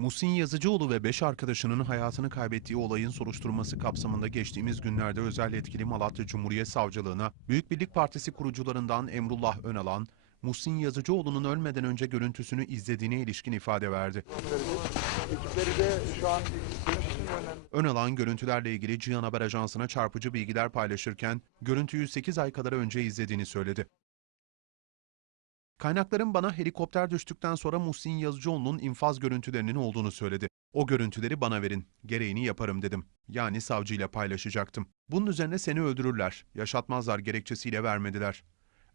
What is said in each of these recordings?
Muhsin Yazıcıoğlu ve 5 arkadaşının hayatını kaybettiği olayın soruşturması kapsamında geçtiğimiz günlerde özel yetkili Malatya Cumhuriyet Savcılığına Büyük Birlik Partisi kurucularından Emrullah Önalan, Muhsin Yazıcıoğlu'nun ölmeden önce görüntüsünü izlediğine ilişkin ifade verdi. Ekipleri de şu an dönüş için yönlendirdi. Önalan görüntülerle ilgili Cihan Haber Ajansı'na çarpıcı bilgiler paylaşırken görüntüyü 8 ay kadar önce izlediğini söyledi. Kaynakların bana helikopter düştükten sonra Muhsin Yazıcıoğlu'nun infaz görüntülerinin olduğunu söyledi. O görüntüleri bana verin, gereğini yaparım dedim. Yani savcıyla paylaşacaktım. Bunun üzerine seni öldürürler, yaşatmazlar gerekçesiyle vermediler.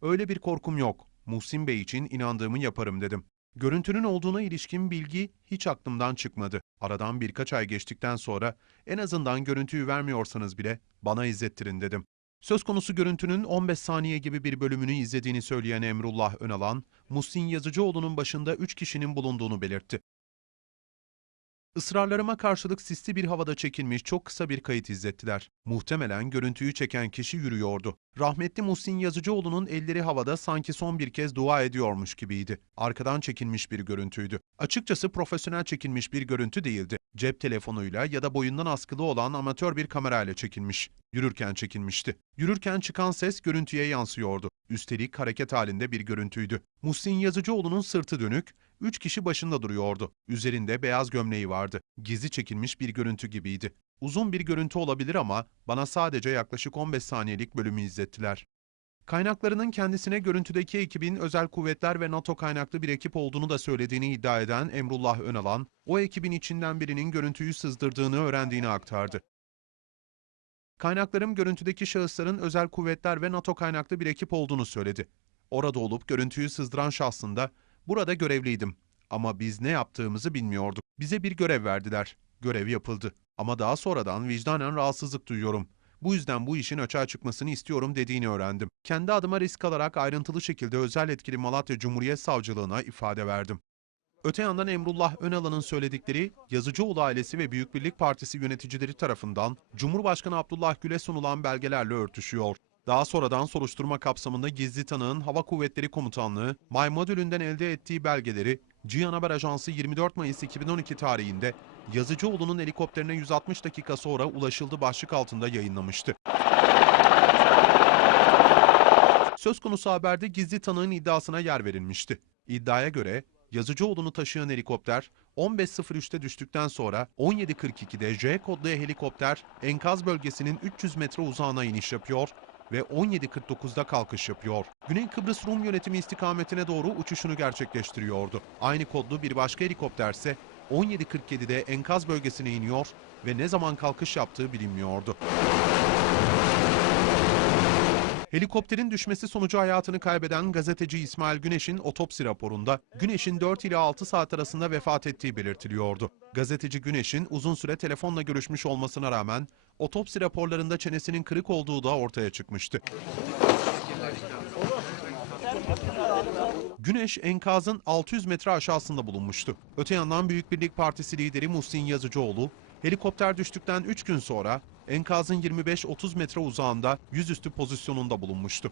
Öyle bir korkum yok. Muhsin Bey için inandığımı yaparım dedim. Görüntünün olduğuna ilişkin bilgi hiç aklımdan çıkmadı. Aradan birkaç ay geçtikten sonra en azından görüntüyü vermiyorsanız bile bana izlettirin dedim. Söz konusu görüntünün 15 saniye gibi bir bölümünü izlediğini söyleyen Emrullah Önalan, Muhsin Yazıcıoğlu'nun başında 3 kişinin bulunduğunu belirtti. Israrlarıma karşılık sisli bir havada çekilmiş çok kısa bir kayıt izlettiler. Muhtemelen görüntüyü çeken kişi yürüyordu. Rahmetli Muhsin Yazıcıoğlu'nun elleri havada sanki son bir kez dua ediyormuş gibiydi. Arkadan çekilmiş bir görüntüydü. Açıkçası profesyonel çekilmiş bir görüntü değildi. Cep telefonuyla ya da boyundan askılı olan amatör bir kamerayla çekilmiş. Yürürken çekilmişti. Yürürken çıkan ses görüntüye yansıyordu. Üstelik hareket halinde bir görüntüydü. Muhsin Yazıcıoğlu'nun sırtı dönük, Üç kişi başında duruyordu. Üzerinde beyaz gömleği vardı. Gizli çekilmiş bir görüntü gibiydi. Uzun bir görüntü olabilir ama bana sadece yaklaşık 15 saniyelik bölümü izlettiler. Kaynaklarının kendisine görüntüdeki ekibin özel kuvvetler ve NATO kaynaklı bir ekip olduğunu da söylediğini iddia eden Emrullah Önalan, o ekibin içinden birinin görüntüyü sızdırdığını öğrendiğini aktardı. Kaynaklarım görüntüdeki şahısların özel kuvvetler ve NATO kaynaklı bir ekip olduğunu söyledi. Orada olup görüntüyü sızdıran şahsın da Burada görevliydim ama biz ne yaptığımızı bilmiyorduk. Bize bir görev verdiler. Görev yapıldı. Ama daha sonradan vicdanen rahatsızlık duyuyorum. Bu yüzden bu işin açığa çıkmasını istiyorum dediğini öğrendim. Kendi adıma risk alarak ayrıntılı şekilde özel etkili Malatya Cumhuriyet Savcılığına ifade verdim. Öte yandan Emrullah Önalan'ın söyledikleri Yazıcıoğlu ailesi ve Büyük Birlik Partisi yöneticileri tarafından Cumhurbaşkanı Abdullah Gül'e sunulan belgelerle örtüşüyor. Daha sonradan soruşturma kapsamında gizli tanığın Hava Kuvvetleri Komutanlığı, May modülünden elde ettiği belgeleri Cihan Haber Ajansı 24 Mayıs 2012 tarihinde Yazıcıoğlu'nun helikopterine 160 dakika sonra ulaşıldı başlık altında yayınlamıştı. Söz konusu haberde gizli tanığın iddiasına yer verilmişti. İddiaya göre Yazıcıoğlu'nu taşıyan helikopter 15.03'te düştükten sonra 17.42'de J kodlu helikopter enkaz bölgesinin 300 metre uzağına iniş yapıyor ve 17.49'da kalkış yapıyor. Güney Kıbrıs Rum yönetimi istikametine doğru uçuşunu gerçekleştiriyordu. Aynı kodlu bir başka helikopter ise 17.47'de enkaz bölgesine iniyor ve ne zaman kalkış yaptığı bilinmiyordu. Helikopterin düşmesi sonucu hayatını kaybeden gazeteci İsmail Güneş'in otopsi raporunda Güneş'in 4 ile 6 saat arasında vefat ettiği belirtiliyordu. Gazeteci Güneş'in uzun süre telefonla görüşmüş olmasına rağmen otopsi raporlarında çenesinin kırık olduğu da ortaya çıkmıştı. Güneş enkazın 600 metre aşağısında bulunmuştu. Öte yandan Büyük Birlik Partisi lideri Muhsin Yazıcıoğlu, helikopter düştükten 3 gün sonra enkazın 25-30 metre uzağında yüzüstü pozisyonunda bulunmuştu.